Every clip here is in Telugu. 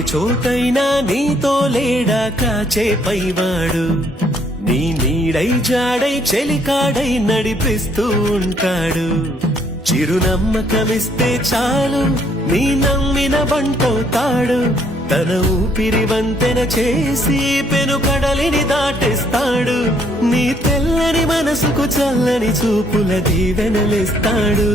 చోటైనా నీతో లేడా కాచే పైవాడు నీ నీడై జాడై చెలికాడై నడిపిస్తూ ఉంటాడు. చిరునమ్మకమిస్తే చాలు నీ నమ్మిన బంటవుతాడు తన ఊపిరి వంతెన చేసి పెను కడలిని దాటేస్తాడు. నీ తెల్లని మనసుకు చల్లని చూపుల దీవెనలిస్తాడు.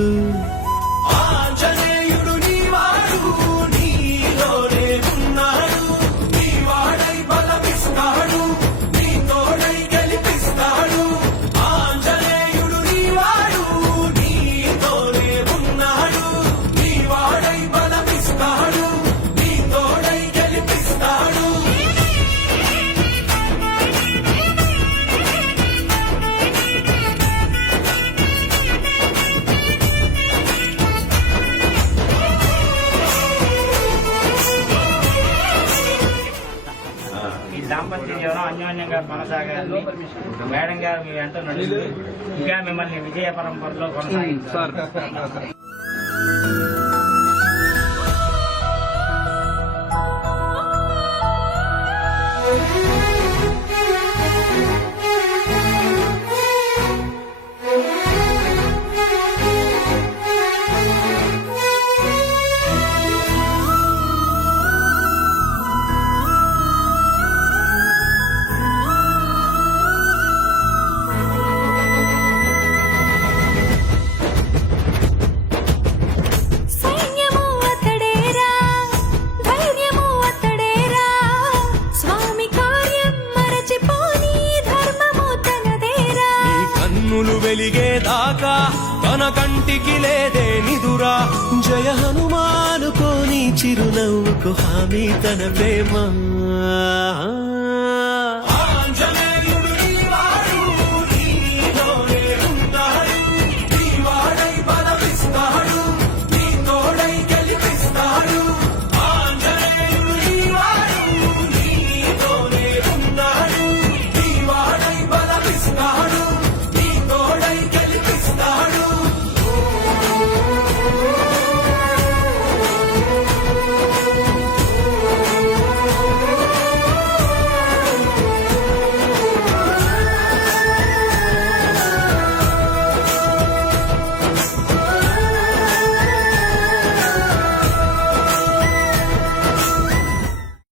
ఈ దాంపత్య జీవనం అన్యోన్యంగా కొనసాగాలని మేడం గారు మీ వెంట నడుస్తూ ఇంకా మిమ్మల్ని విజయ పరంపరలో కొనసాగించారు కన్నులు వెలిగేదాకా తన కంటికి లేదే నిదురా. జయ హనుమానుకోని చిరునవ్వుకు హామీ తన ప్రేమ.